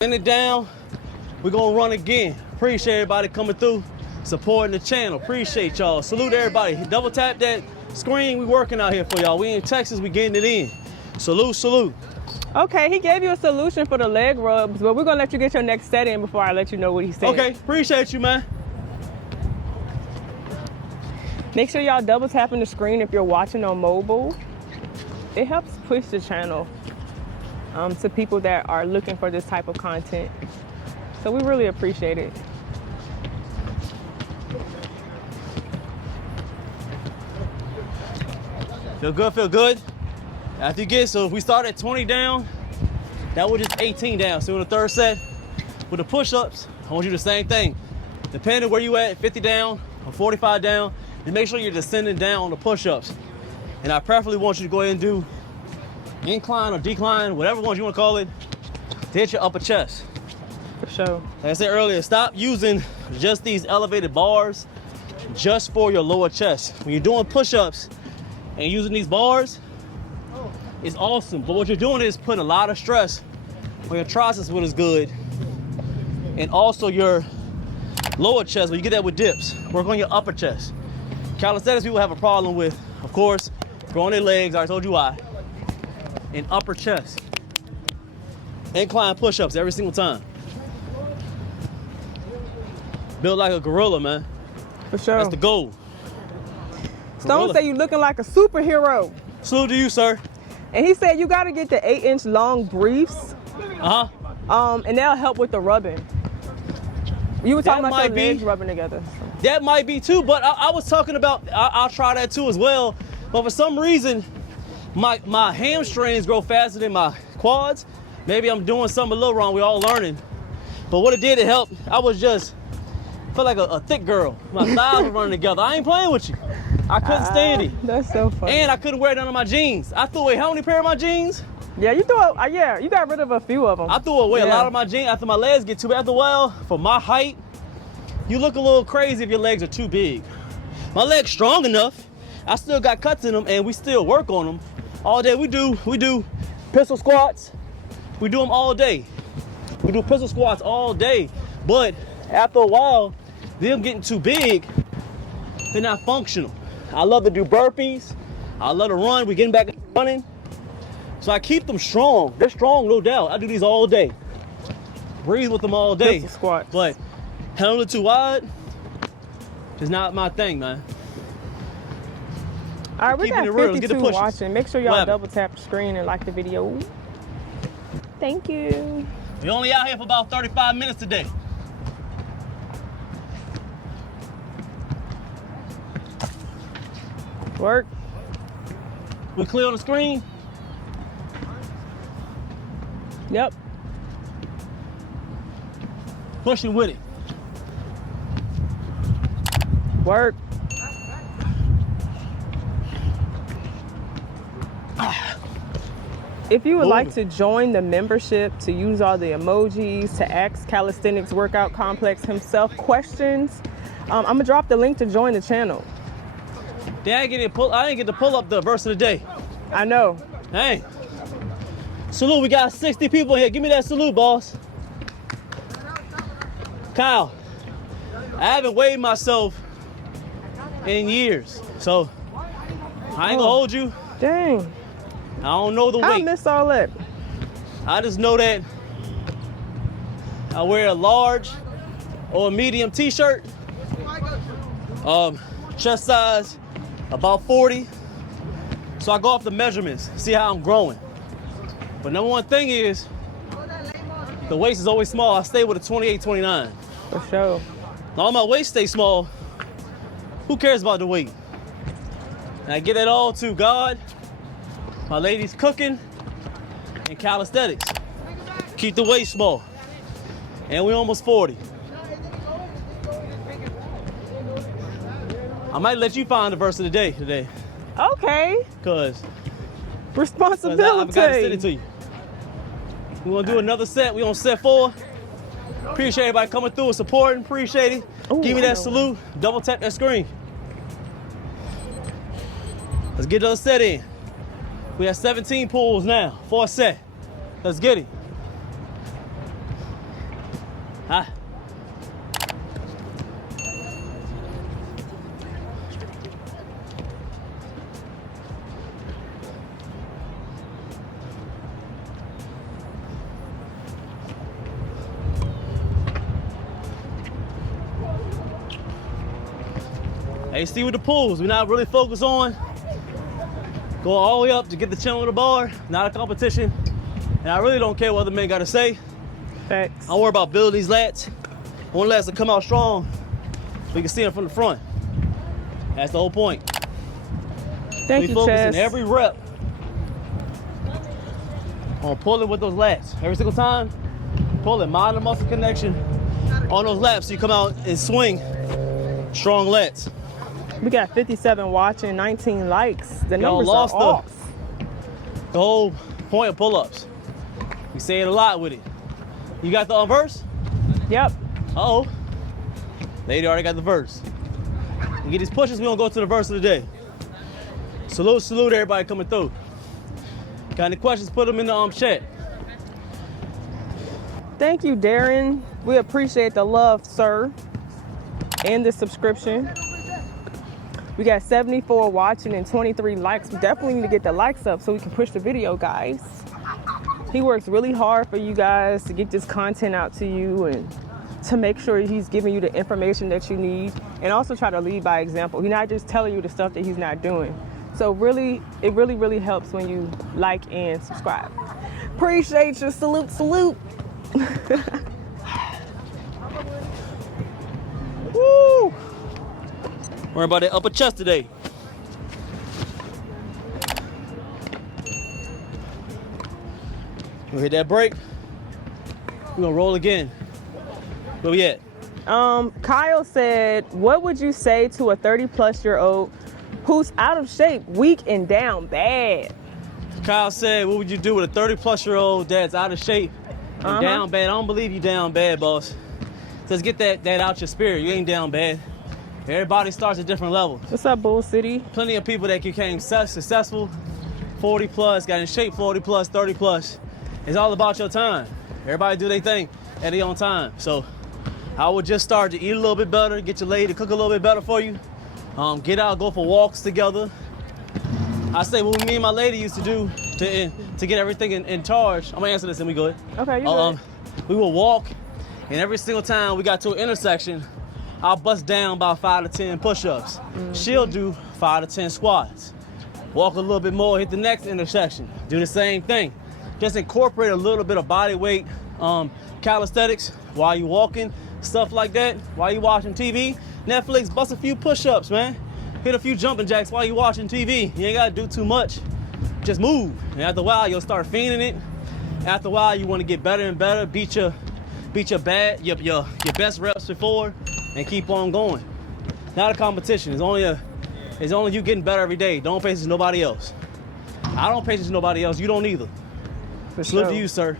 Bend it down. We're gonna run again. Appreciate everybody coming through, supporting the channel. Appreciate y'all. Salute everybody. Double tap that screen. We working out here for y'all. We in Texas, we getting it in. Salute, salute. Okay, he gave you a solution for the leg rubs, but we're gonna let you get your next set in before I let you know what he said. Okay, appreciate you, man. Make sure y'all double tapping the screen if you're watching on mobile. It helps push the channel to people that are looking for this type of content. So we really appreciate it. Feel good, feel good. After you get, so if we start at 20 down, that was just 18 down. So in the third set, with the push-ups, I want you to do the same thing. Depending where you at, 50 down or 45 down, and make sure you're descending down on the push-ups. And I preferably want you to go ahead and do incline or decline, whatever ones you want to call it, to hit your upper chest. For sure. Like I said earlier, stop using just these elevated bars just for your lower chest. When you're doing push-ups and using these bars, it's awesome. But what you're doing is putting a lot of stress on your triceps, which is good, and also your lower chest. When you get that with dips, work on your upper chest. Calisthenics people have a problem with, of course, growing their legs. I already told you why. And upper chest. Incline push-ups every single time. Build like a gorilla, man. For sure. That's the goal. Stone said you looking like a superhero. Salute to you, sir. And he said you gotta get the 8-inch long briefs. And that'll help with the rubbing. You were talking about your legs rubbing together. That might be too, but I was talking about, I'll try that too as well. But for some reason, my hamstrings grow faster than my quads. Maybe I'm doing something a little wrong. We're all learning. But what it did, it helped. I felt like a thick girl. My thighs were running together. I ain't playing with you. I couldn't stand it. That's so funny. And I couldn't wear none of my jeans. I threw away how many pair of my jeans? Yeah, you got rid of a few of them. I threw away a lot of my jeans after my legs get too big. After a while, for my height, you look a little crazy if your legs are too big. My legs strong enough. I still got cuts in them, and we still work on them all day. We do pistol squats. We do them all day. We do pistol squats all day. But after a while, them getting too big, they're not functional. I love to do burpees. I love to run. We're getting back to running. So I keep them strong. They're strong, no doubt. I do these all day. Breathe with them all day. Pistol squats. But handling it too wide is not my thing, man. All right, we got 52 watching. Make sure y'all double tap the screen and like the video. Thank you. We're only out here for about 35 minutes today. Work. We clear on the screen? Yep. Pushing with it. Work. If you would like to join the membership, to use all the emojis, to ask Calisthenics Workout Complex himself questions, I'm gonna drop the link to join the channel. I didn't get to pull up the verse of the day. I know. Hey. Salute, we got 60 people here. Give me that salute, boss. Kyle, I haven't weighed myself in years, so I ain't gonna hold you. Dang. I don't know the weight. I missed all that. I just know that I wear a large or a medium t-shirt. Chest size about 40. So I go off the measurements, see how I'm growing. But number one thing is, the waist is always small. I stay with a 28, 29. For sure. All my waist stays small. Who cares about the weight? And I get it all to God, my ladies cooking, and calisthenics. Keep the waist small. And we almost 40. I might let you find the verse of the day today. Okay. Cause responsibility. I've got to send it to you. We're gonna do another set. We're on set 4. Appreciate everybody coming through and supporting. Appreciate it. Ooh, give me that salute. Double tap that screen. Let's get another set in. We have 17 pulls now. 4 set. Let's get it. Ah. Hey, see with the pulls, we're not really focused on going all the way up to get the chin on the bar, not a competition. And I really don't care what other men gotta say. Thanks. I don't worry about building these lats. I want lats to come out strong so we can see them from the front. That's the whole point. Thank we you, focus Chess. in every rep on pulling with those lats. Every single time, pulling, mind the muscle connection on those lats so you come out and swing strong lats. We got 57 watching, 19 likes. The Y'all numbers lost are off. the whole point of pull-ups. We say it a lot with it. You got the verse? Yep. Uh-oh. Lady already got the verse. We get these pushes, we gonna go to the verse of the day. Salute everybody coming through. Got any questions, put them in the chat. Thank you, Darren. We appreciate the love, sir, and the subscription. We got 74 watching and 23 likes. We definitely need to get the likes up so we can push the video, guys. He works really hard for you guys to get this content out to you and to make sure he's giving you the information that you need, and also try to lead by example. He's not just telling you the stuff that he's not doing. So really, it really helps when you like and subscribe. Appreciate you. Salute. Woo! Worry about that upper chest today. We'll hit that break. We're gonna roll again. Where we at? Kyle said, what would you say to a 30-plus-year-old who's out of shape, weak, and down bad? Kyle said, what would you do with a 30-plus-year-old that's out of shape and down bad? I don't believe you down bad, boss. Just get that out your spirit. You ain't down bad. Everybody starts at different levels. What's up, Bull City? Plenty of people that became successful, 40-plus, got in shape 40-plus, 30-plus. It's all about your time. Everybody do their thing at their own time. So I would just start to eat a little bit better, get your lady to cook a little bit better for you. Get out, go for walks together. I say what me and my lady used to do to get everything in charge. I'm gonna answer this and we good. Okay, you good. We will walk, and every single time we got to an intersection, I'll bust down about 5 to 10 push-ups. She'll do 5 to 10 squats. Walk a little bit more, hit the next intersection. Do the same thing. Just incorporate a little bit of body weight calisthenics while you're walking, stuff like that. While you're watching TV, Netflix, bust a few push-ups, man. Hit a few jumping jacks while you're watching TV. You ain't gotta do too much. Just move. And after a while, you'll start fiending it. After a while, you wanna get better and better, beat your best reps before, and keep on going. Not a competition. It's only you getting better every day. Don't pay attention to nobody else. I don't pay attention to nobody else. You don't either. For Salute sure. to you, sir.